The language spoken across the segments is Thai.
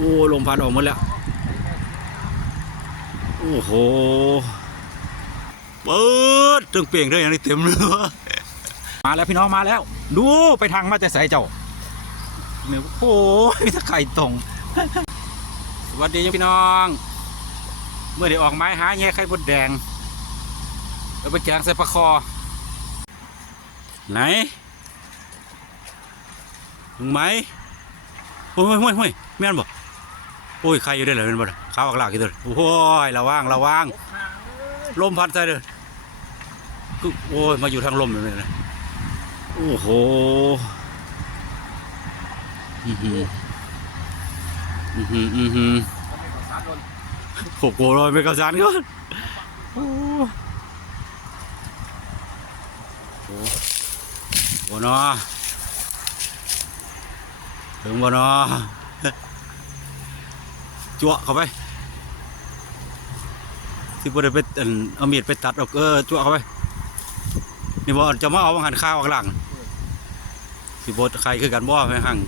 โอ้ลมพัดออกหมดแล้ว โอ้โห เปิดตึงเปลี่ยงด้วยอย่างนี้เต็มเลยมาแล้วพี่น้องมาแล้ว ดูไปทางมาแต่ใสเจ้าเนี่ยโอ้ยถ้าไข่ตรงสวัสดีพี่น้อง เมื่อได้ออกไม้หาแง่ไข่บดแดง แล้วไปแกงใส่ปลาคอ ไหนมึงไหมโอ้ยโอ้ยโอ้ยแม่นบ่โอ้ยใครอยู่ได้เหรอเป็นบ่ล่ะข้าวอักหลากอยู่เด้อโอ้ยระวังระวังลมพัดใส่เด้อกูโอ้ยมาอยู่ทางลมเลยนะโอ้โหอือหืออือหืออือหือโอ้โหลอยไปกับสารก่อนโอ้โหบ่เนาะถึงบ่เนาะ จั่วเข้าไปสิบ่ได้ไปเอามีดไปตัดออกเออจั่วเข้าไปนี่บ่จะมาเอาหันข้าวออกหลังสิบ่ใครคือกันบ่ไปหั่ง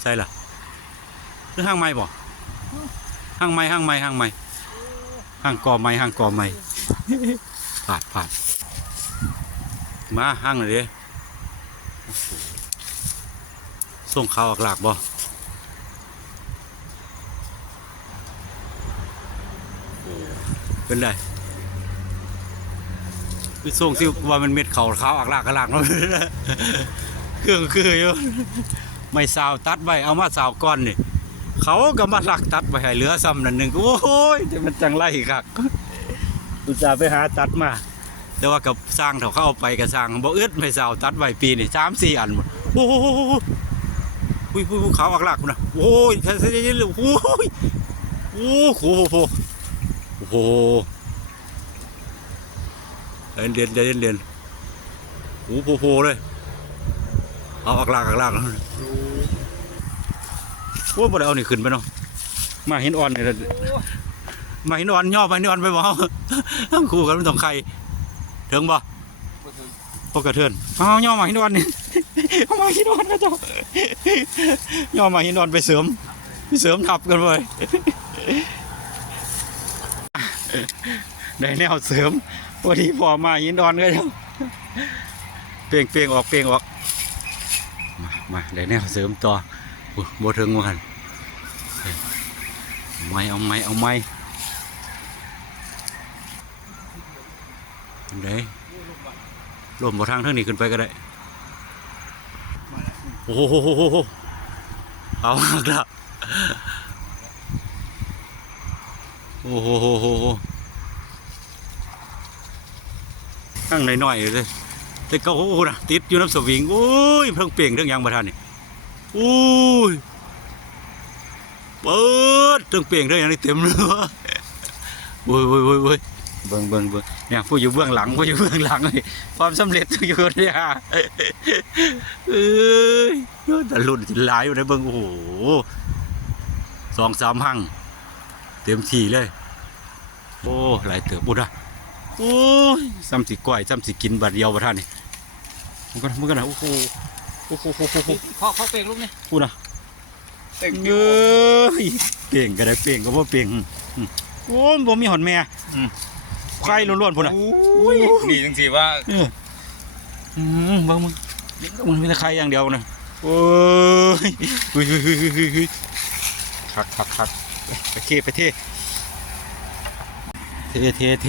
ใส่ล่ะหรือหั่งไม้บ่หั่งไม้หั่งไม้หั่งไม้หั่งกอไม้หั่งกอไม้ผาดผาดมาหั่งเลยเด้โอ้โหส่งข้าวออกหลักบ่ เป็นไรคือส่งสิว่ามันเม็ดเขาขาวอักลากกระลากเนาะเครื่องคืออยู่ไม่สาวตัดไว้เอามาสาวก้อนนี่เขาก็มาลักตัดไว้ให้เหลือซ้ำนั่นหนึ่งโอ้ยจะมันจังไรคักอุตส่าห์ไปหาตัดมา แต่ว่ากับสร้างเขาเข้าไปกับสร้างบ่อึดไม่สาวตัดไว้ปีนี่สามสี่อันหมดโอ้ยอุ้เขาอักลากนนะโอ้ยแท้ๆเลยโอ้ยโอ้โห โอ้โหโอ้โหเดินเดินเดินเดินโอ้โหโผล่เลยเอาอักลากอักลากแล้วโอ้บ่ได้เอานี่ขึ้นไปเนาะมาหินอ่อนนี่ล่ะมาหินอ่อนย่อมาหินอ่อนไปบ่เอาทั้งคู่กันมันต้องใครถึงบ่พวกกระเทือนเอาย่อมาหินอ่อนนี่เอามาหินอ่อนก็เจ้าย่อมาหินอ่อนไปเสริมไปเสริมทับกันไป ได้แนวเสริมพอดีพอมาหินอ่อนก็จะเปลียงเปลียงออกเปลียงออกมามาได้แนวเสริมต่อบ่ถึงว่ากันเอาไม้เอาไม้เอาไม้อันไหนลมบ่ทางเท่านี้ขึ้นไปก็ได้โอ้โหโหโหโหโหเอาหักละ โอ้โหโหโหโหข้างหน่อยๆเลย แต่ก็โอ้โหนะติดอยู่น้ำสวิงโอ้ยเพิ่งเปลี่ยงเรื่องยางประทานนี่โอ้ยเปิดเรื่องเปลี่ยงเรื่องยางนี่เต็มเลยวะโอ้ยโอ้ยโอ้ยโอ้ยเบิ่งเบิ่งเบิ่งเนี่ยผู้อยู่เบื้องหลังผู้อยู่เบื้องหลังนี่ความสำเร็จอยู่เนี่ยเอ้ยแต่รุ่นสิหลายอยู่ในเบิ่งโอ้โหสองสามหั่งเต็มที่เลย โอ้หลายเติบบุญอะโอ้ยซ้ำสิก้อยซ้ำสิกินบาดเดียวประท่านนี่มันก็มันก็นะโอ้โหโอ้โหโอ้โหโอ้โหพ่อเขาเปลงลูกนี่พูดนะเปลงเอ้ยเปลี่ยงก็ได้เปลี่ยงก็บ่เปลี่ยงอืมโอ้ยบ่มีหอนแม่ไข่ล้วนๆพุ่นน่ะอุ้ยนี่จังสิว่าเอออืมเบิ่งมึงมึงมีแต่ไข่อย่างเดียวนะโอ้ยเฮ้ยเฮ้ยเฮ้ยเฮ้ยเฮ้ยเฮ้ยคักคักคัก ไปเทไปเทเทเทเท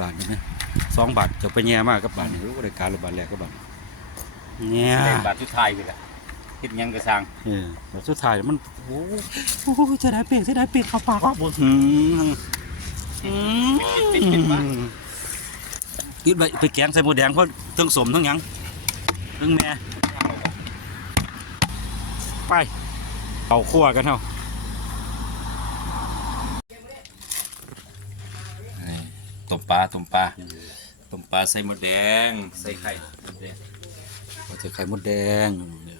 บาทนี่นะสองบาทจะไปแย่มากกับบาทนี่รู้รายการหรือบาทแรกก็บาทเนี่ยเป็นบาทสุดท้ายไปละคิดหยังกระซังเออแบบสุดท้ายมันโอ้โหจะได้เปลี่ยนจะได้เปลี่ยนข้าวปากว่าบุอืมอืม ยึดไปไปแกงใส่หมูแดงเพราะทั้งสมทั้งหยังทั้งแม่ไปเอาขั้วกันเท่าต้มปลาต้มปลาต้มปลาใส่หมดแดงใส่ไข่มดแดงเราจะไข่มดแดงเนี่ย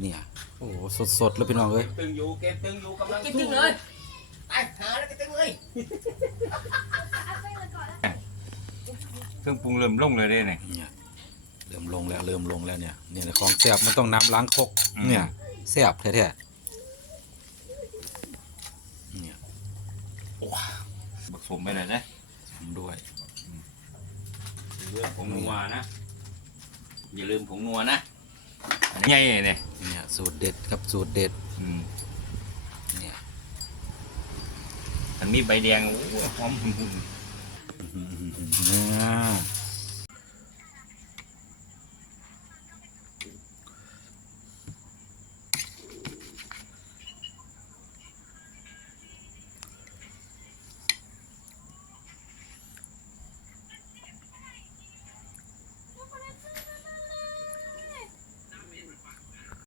เนี่ยโอ้สดสดๆแล้วพี่น้องเอ้ยตึงอยู่เก็บตึงอยู่กำลังกินตึงเลยไอ้หาแล้วกินตึงเลย เเครื่องปรุงเริ่มลงเลยได้เนี่ยเนี่ยเริ่มลงแล้วเริ่มลงแล้วเนี่ยเนี่ยของแซ่บมันต้องน้ำล้างครกอืมเนี่ยแซ่บแท้ๆเนี่ยผสมไปเลยนะผมด้วยเรื่องผงนัวนะอย่าลืมผงนัวนะอันนี้ไงเนี่ยเนี่ยสูตรเด็ดครับสูตรเด็ดอืมเนี่ยมันมีใบแดงโอ้โหหอมหุ่นเนี่ย